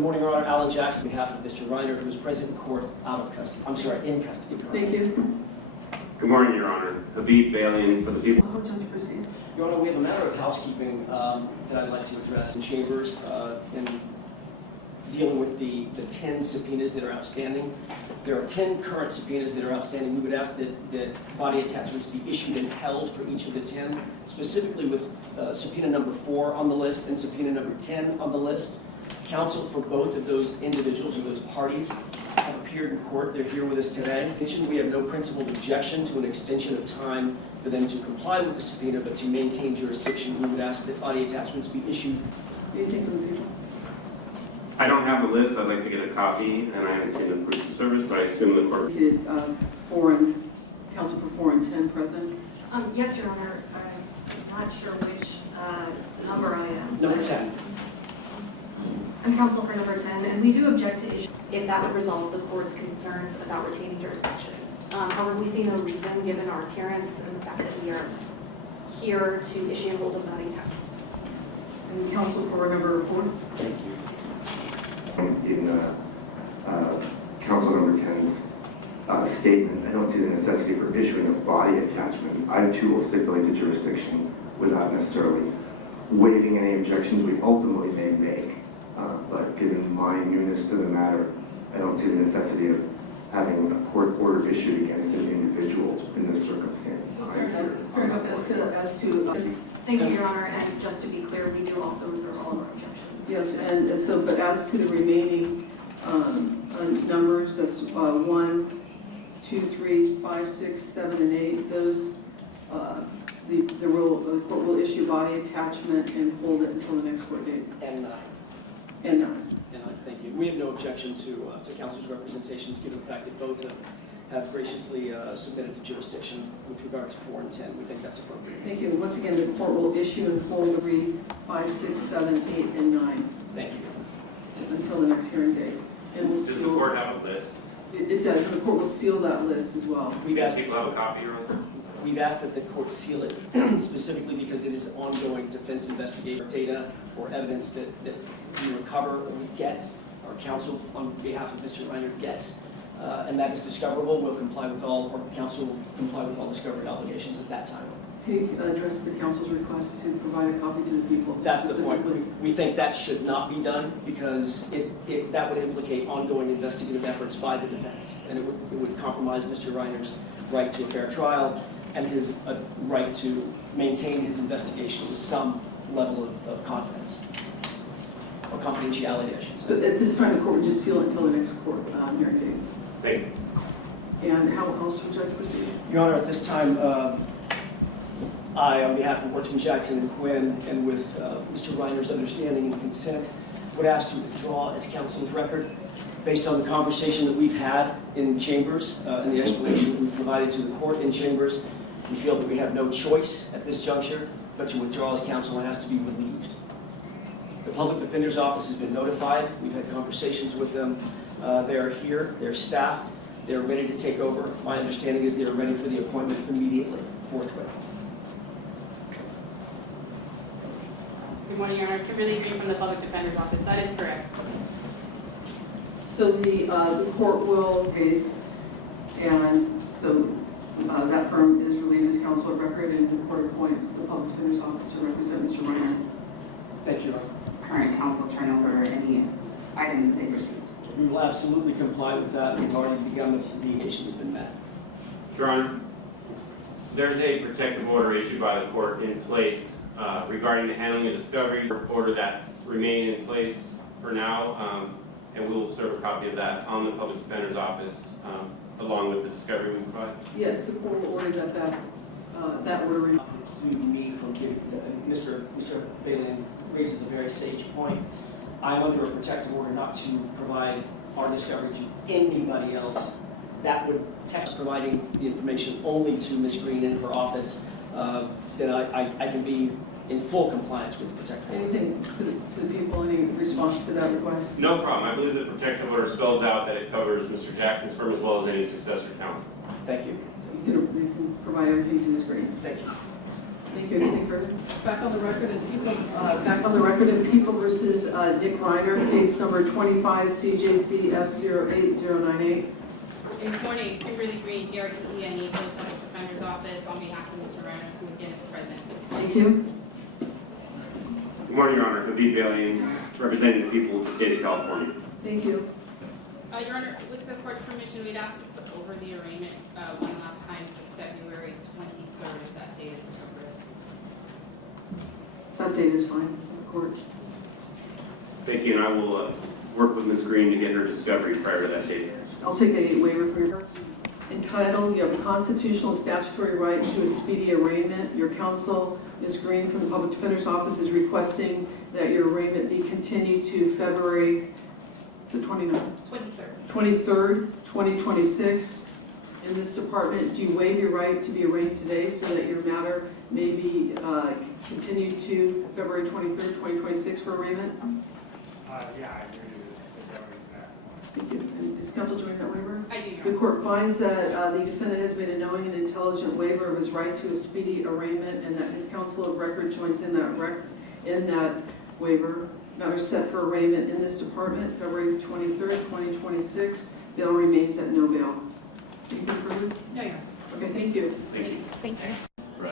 Good morning, Your Honor. Alan Jackson, on behalf of Mr. Reiner, who is present in court out of custody. I'm sorry, in custody. Thank you. Good morning, Your Honor. Habib Balian for the people. Proceed. Your Honor, we have a matter of housekeeping that I'd like to address in chambers in dealing with the 10 subpoenas that are outstanding. There are 10 current subpoenas that are outstanding. We would ask that body attachments be issued and held for each of the 10, specifically with subpoena number 4 on the list and subpoena number 10 on the list. Counsel for both of those individuals or those parties have appeared in court. They're here with us today. We have no principled objection to an extension of time for them to comply with the subpoena, but to maintain jurisdiction, we would ask that body attachments be issued. Anything from the people? I don't have the list. I'd like to get a copy, and I haven't seen the proof of service, but I assume the court. Counsel for 4 and 10 present? Yes, Your Honor. I'm not sure which number I am. Number 10. I'm counsel for number 10, and we do object to issue if that would resolve the court's concerns about retaining jurisdiction. However, we see no reason, given our appearance and the fact that we are here to issue and hold a body attachment. And counsel for number 4? Thank you. In counsel number 10's statement, I don't see the necessity for issuing a body attachment. I too will stipulate the jurisdiction without necessarily waiving any objections we ultimately may make. But given my newness to the matter, I don't see the necessity of having a court order issued against an individual in this circumstance. Fair enough. Thank you, Your Honor. And just to be clear, we do also reserve all of our objections. Yes, and so, but as to the remaining numbers, that's 1, 2, 3, 5, 6, 7, and 8. Those, the court will issue body attachment and hold it until the next court date. And 9. And 9. And 9. Thank you. We have no objection to counsel's representations, given the fact that both have graciously submitted to jurisdiction with regard to 4 and 10. We think that's appropriate. Thank you. Once again, the court will issue and hold 3, 5, 6, 7, 8, and 9. Thank you. Until the next hearing date. And we'll Does the court have a list? It does, and the court will seal that list as well. We've asked People have a copy, Your Honor? We've asked that the court seal it specifically because it is ongoing defense investigation data or evidence that we recover or we get, or counsel on behalf of Mr. Reiner gets, and that is discoverable. We'll comply with all, or counsel will comply with all discovery obligations at that time. Can you address the counsel's request to provide a copy to the people? That's the point. We think that should not be done because that would implicate ongoing investigative efforts by the defense, and it would compromise Mr. Reiner's right to a fair trial and his right to maintain his investigation with some level of confidence, or confidentiality, I should say. But at this time, the court would just seal it until the next court hearing date. Thank you. And how else would Judge proceed? Your Honor, at this time, I, on behalf of Workman Jackson and Quinn, and with Mr. Reiner's understanding and consent, would ask to withdraw as counsel of record based on the conversation that we've had in chambers and the explanation that we've provided to the court in chambers. We feel that we have no choice at this juncture but to withdraw as counsel and ask to be relieved. The Public Defender's Office has been notified. We've had conversations with them. They are here. They're staffed. They're ready to take over. My understanding is they are ready for the appointment immediately, forthwith. Good morning, Your Honor. Kimberly Green from the Public Defender's Office. That is correct. So the court will case, and so that firm is relieved as counsel of record, and the court appoints the Public Defender's Office to represent Mr. Reiner. Thank you, Your Honor. Current counsel turn over any items that they received. We will absolutely comply with that. We've already begun. The mediation has been met. Your Honor, there's a protective order issued by the court in place regarding the handling of discovery, order that's remained in place for now, and we will serve a copy of that on the Public Defender's Office along with the discovery we provide. Yes, the court will order that order. Preclude me from giving, Mr. Balian raises a very sage point. I'm under a protective order not to provide our discovery to anybody else. That would text providing the information only to Ms. Green in her office. Then I can be in full compliance with the protective order. Anything to the people, any response to that request? No problem. I believe the protective order spells out that it covers Mr. Jackson's firm as well as any successor counsel. Thank you. So you can provide everything to Ms. Green. Thank you. Thank you. Anything further? Back on the record in People versus Nick Reiner, case number 25 CJC F08098. Good morning, Kimberly Green, GRTENE, for the Public Defender's Office, on behalf of Mr. Reiner, who again is present. Thank you. Good morning, Your Honor. Habib Balian, representing the people of the state of California. Thank you. Your Honor, with the court's permission, we'd asked to put over the arraignment one last time to February 23rd, if that date is appropriate. That date is fine, court. Thank you, and I will work with Ms. Green to get her discovery prior to that date. I'll take a waiver for your entitled, you have a constitutional and statutory right to a speedy arraignment. Your counsel, Ms. Green from the Public Defender's Office, is requesting that your arraignment be continued to February the 23rd, 2026. In this department, do you waive your right to be arraigned today so that your matter may be continued to February 23rd, 2026 for arraignment? Yeah, I agree with that. Thank you. And is counsel joining that waiver? I do, Your The Honor. court finds that the defendant has made a knowing and intelligent waiver of his right to a speedy arraignment, and that his counsel of record joins in that waiver. Matter set for arraignment in this department, February 23rd, 2026. Bail remains at no bail. Anything further? No, Your Honor. Okay, thank you. Thank you. Thank you.